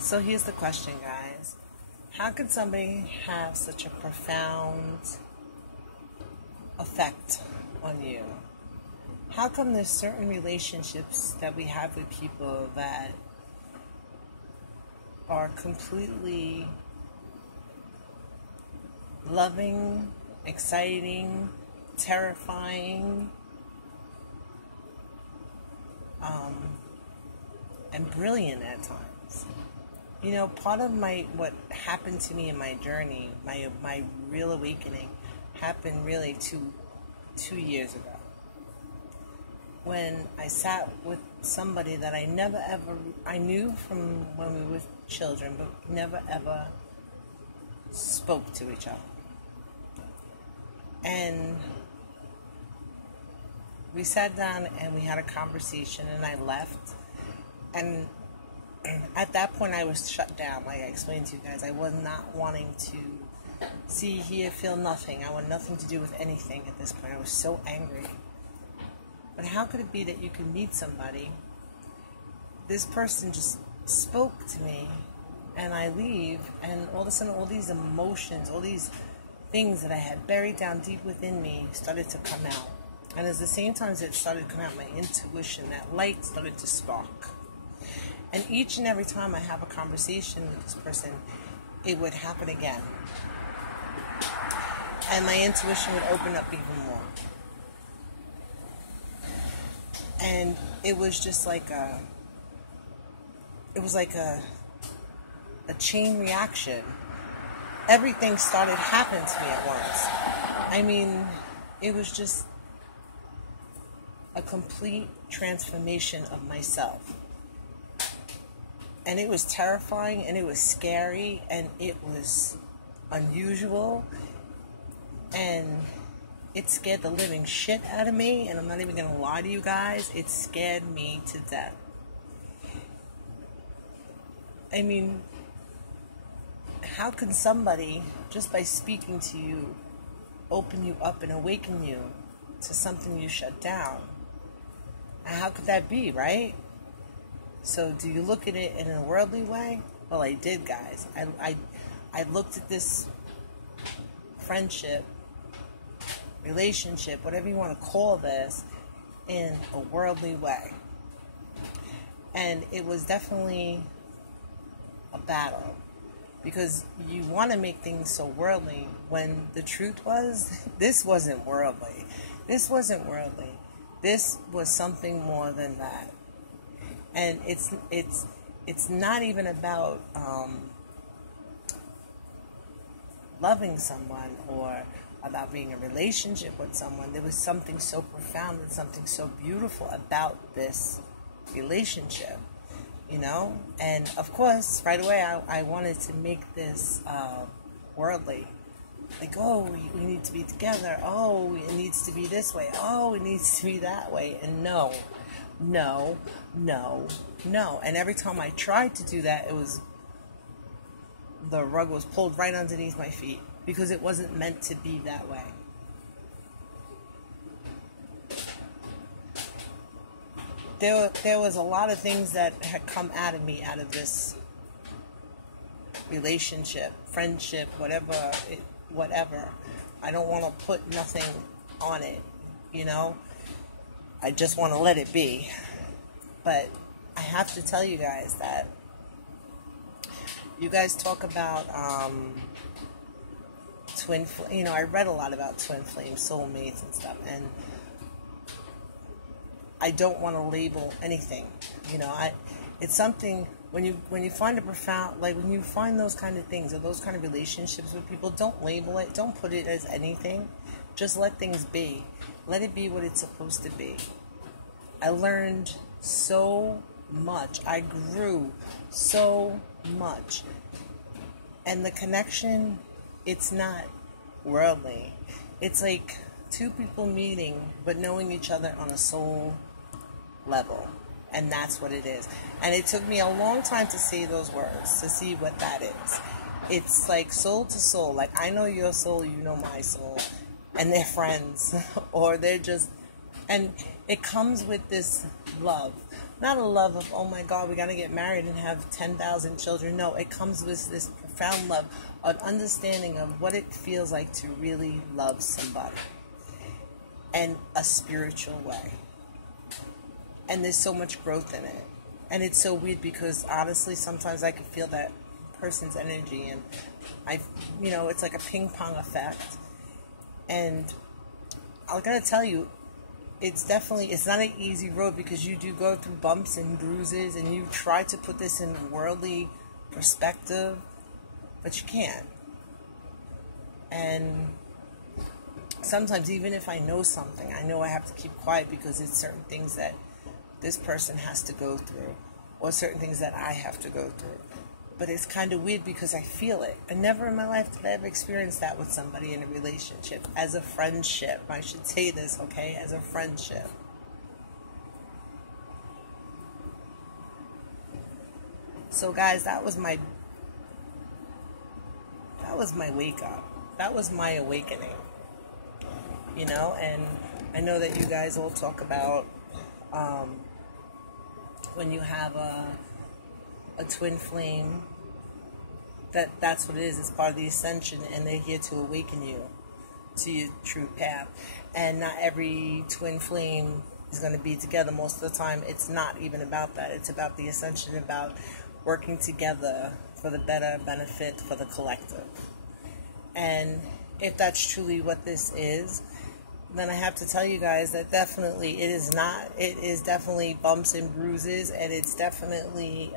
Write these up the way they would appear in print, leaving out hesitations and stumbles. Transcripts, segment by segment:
So here's the question, guys. How could somebody have such a profound effect on you? How come there's certain relationships that we have with people that are completely loving, exciting, terrifying, and brilliant at times? You know, part of what happened to me in my journey, my real awakening, happened really two years ago, when I sat with somebody that I knew from when we were children, but never ever spoke to each other. And we sat down and we had a conversation, and I left. And at that point, I was shut down. Like I explained to you guys, I was not wanting to see, hear, feel nothing. I wanted nothing to do with anything at this point. I was so angry. But how could it be that you could meet somebody, this person just spoke to me, and I leave, and all of a sudden all these emotions, all these things that I had buried down deep within me started to come out. And at the same time as it started to come out, my intuition, that light started to spark. And each and every time I have a conversation with this person, it would happen again. And my intuition would open up even more. And it was just like a chain reaction. Everything started happening to me at once. I mean, it was just a complete transformation of myself. And it was terrifying, and it was scary, and it was unusual, and it scared the living shit out of me, and I'm not even going to lie to you guys, it scared me to death. I mean, how can somebody, just by speaking to you, open you up and awaken you to something you shut down? And how could that be, right? So do you look at it in a worldly way? Well, I did, guys. I looked at this friendship, relationship, whatever you want to call this, in a worldly way. And it was definitely a battle, because you want to make things so worldly when the truth was, this wasn't worldly. This wasn't worldly. This was something more than that. And it's not even about loving someone or about being in a relationship with someone. There was something so profound and something so beautiful about this relationship, you know? And of course, right away, I wanted to make this worldly. Like, oh, we need to be together. Oh, it needs to be this way. Oh, it needs to be that way. And no. And every time I tried to do that, the rug was pulled right underneath my feet, because it wasn't meant to be that way. There was a lot of things that had come out of me, out of this relationship, friendship, whatever. I don't want to put nothing on it, you know? I just want to let it be. But I have to tell you guys that you guys talk about twin flame. You know, I read a lot about twin flames, soulmates and stuff, and I don't want to label anything. You know, it's something when you find a profound, like when you find those kind of things or those kind of relationships with people, don't label it, don't put it as anything. Just let things be. Let it be what it's supposed to be. I learned so much. I grew so much. And the connection, it's not worldly. It's like two people meeting, but knowing each other on a soul level. And that's what it is. And it took me a long time to say those words, to see what that is. It's like soul to soul. Like, I know your soul, you know my soul. And they're friends. Or they're just... And it comes with this love. Not a love of, oh my God, we got to get married and have 10,000 children. No, it comes with this profound love, an understanding of what it feels like to really love somebody in a spiritual way. And there's so much growth in it. And it's so weird because honestly, sometimes I can feel that person's energy, and it's like a ping pong effect. And I'm going to tell you, it's not an easy road, because you do go through bumps and bruises, and you try to put this in worldly perspective, but you can't. And sometimes, even if I know something, I know I have to keep quiet because it's certain things that this person has to go through, or certain things that I have to go through. But it's kind of weird because I feel it. And never in my life did I ever experience that with somebody in a relationship. As a friendship. I should say this, okay? As a friendship. So guys, that was my wake up. That was my awakening. And I know that you guys all talk about when you have a twin flame, that's what it is. It's part of the ascension, and they're here to awaken you to your true path. And not every twin flame is going to be together. Most of the time, it's not even about that. It's about the ascension, about working together for the better benefit for the collective. And if that's truly what this is, then I have to tell you guys that definitely it is not. It is definitely bumps and bruises, and it's definitely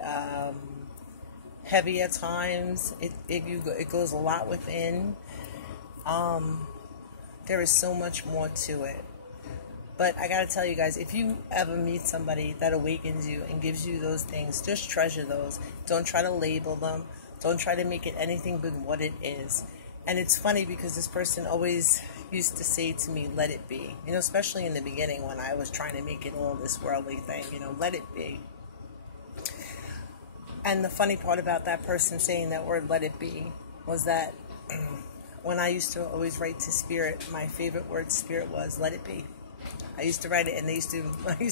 heavy at times. It goes a lot within. There is so much more to it. But I gotta tell you guys, if you ever meet somebody that awakens you and gives you those things, just treasure those. Don't try to label them. Don't try to make it anything but what it is. And it's funny because this person always used to say to me, let it be. Especially in the beginning when I was trying to make it all this worldly thing, let it be. And the funny part about that person saying that word, let it be, was that when I used to always write to Spirit, my favorite word to Spirit was, let it be. I used to write it, and I used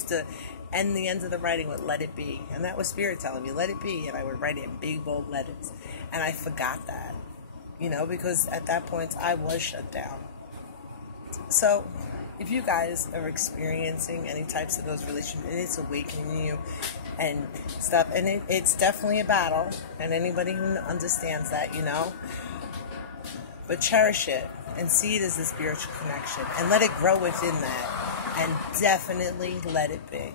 to end the ends of the writing with, let it be. And that was Spirit telling me, let it be. And I would write it in big, bold letters. And I forgot that, because at that point, I was shut down. So, if you guys are experiencing any types of those relationships, and it's awakening you and stuff, and it's definitely a battle, and anybody who understands that, but cherish it and see it as a spiritual connection and let it grow within that, and definitely let it be.